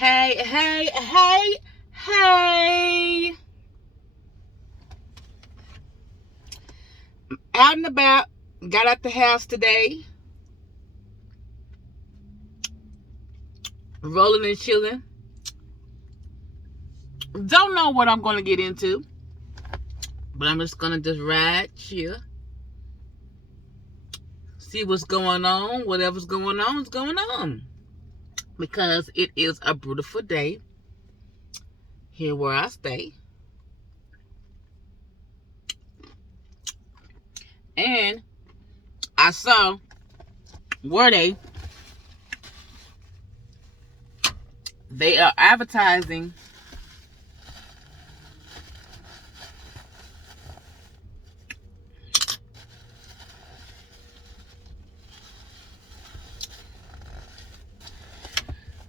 Hey, hey, hey, hey. Out and about. Got out the house today. Rolling and chilling. Don't know what I'm going to get into. But I'm just going to just ride, chill. See what's going on. Whatever's going on is going on. Because it is a beautiful day here where I stay. And I saw where they are advertising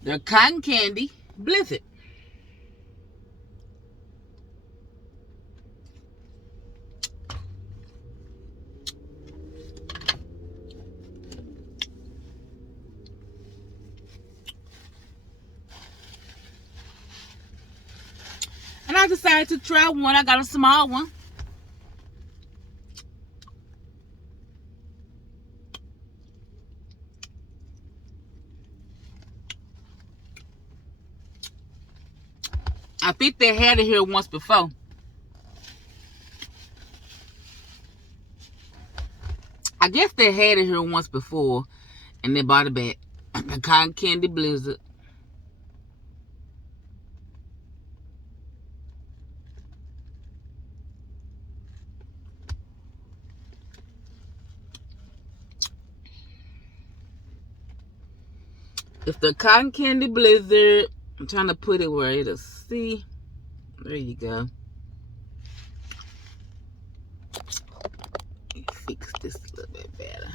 their cotton candy blizzard. And I decided to try one. I got a small one. I think they had it here once before. I guess they had it here once before, and they brought it back. The cotton candy blizzard. It's the cotton candy blizzard. I'm trying to put it where it'll see. There you go. Let me fix this a little bit better.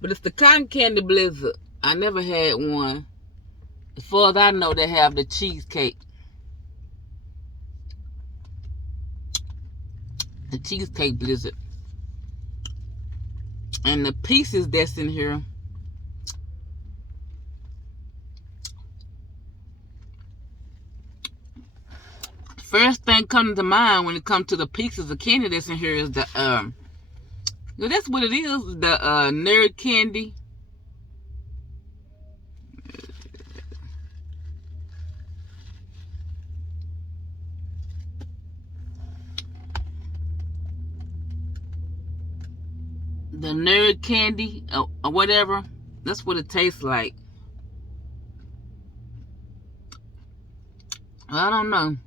But it's the cotton candy blizzard. I never had one. As far as I know, they have the cheesecake. The cheesecake blizzard. And the pieces that's in here. First thing coming to mind when it comes to the pieces of candy that's in here is the well, that's what it is. The nerd candy. The nerd candy or whatever. That's what it tastes like. I don't know.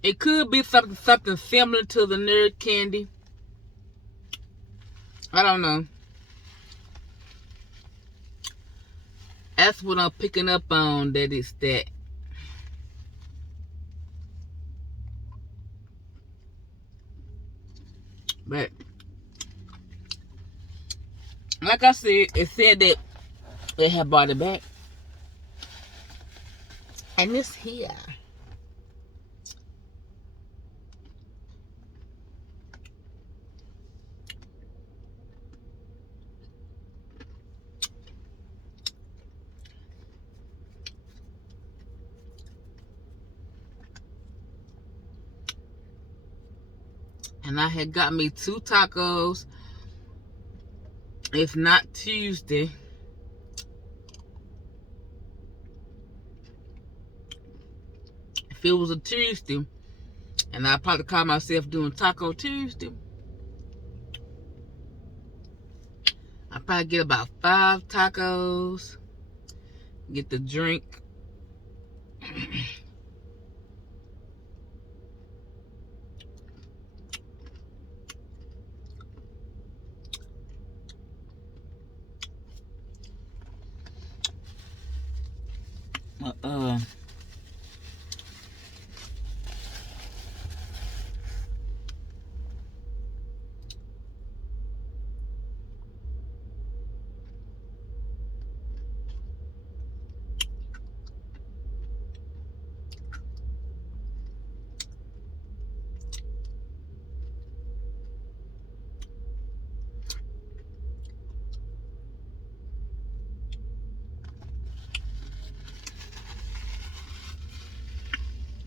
It could be something similar to the nerd candy. I don't know. That's what I'm picking up on, that it's that. But like I said, it said that they have brought it back. And it's here. And I had got me 2 tacos. If not Tuesday. If it was a Tuesday, and I probably call myself doing Taco Tuesday, I probably get about 5 tacos. Get the drink.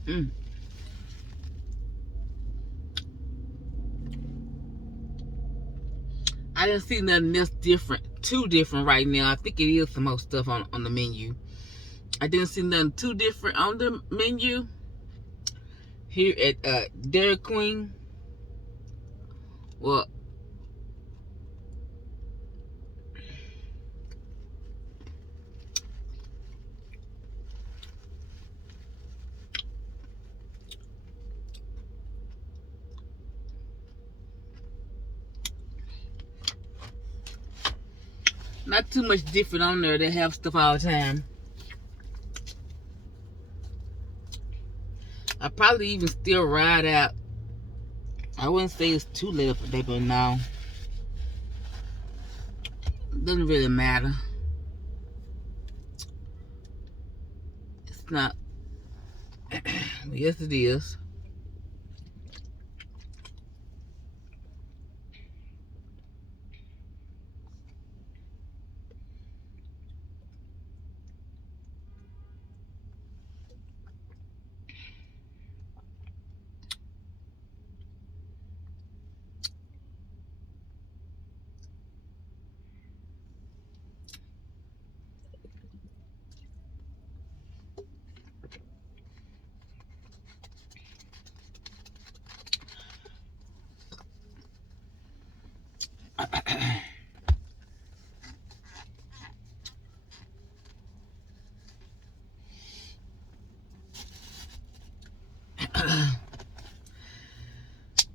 Mm. I didn't see nothing else too different right now. I think it is some more stuff on the menu. I didn't see nothing too different on the menu here at Dairyqueen. Well, not too much different on there. They have stuff all the time. I probably even still ride out. I wouldn't say it's too late for day, but no. Doesn't really matter. It's not. Yes, it is.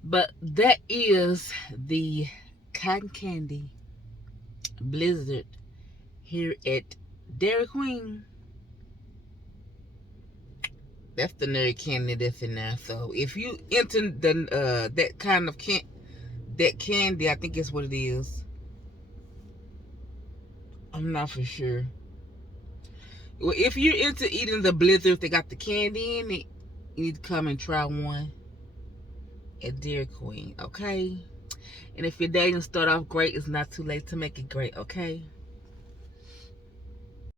But that is the cotton candy blizzard here at Dairyqueen. That's the nerd candy that's in there. So if you enter the that kind of that candy, I think it's what it is. I'm not for sure. Well, if you're into eating the blizzards, they got the candy in it. You need to come and try one at Dairyqueen, okay? And if your day didn't start off great, it's not too late to make it great, okay?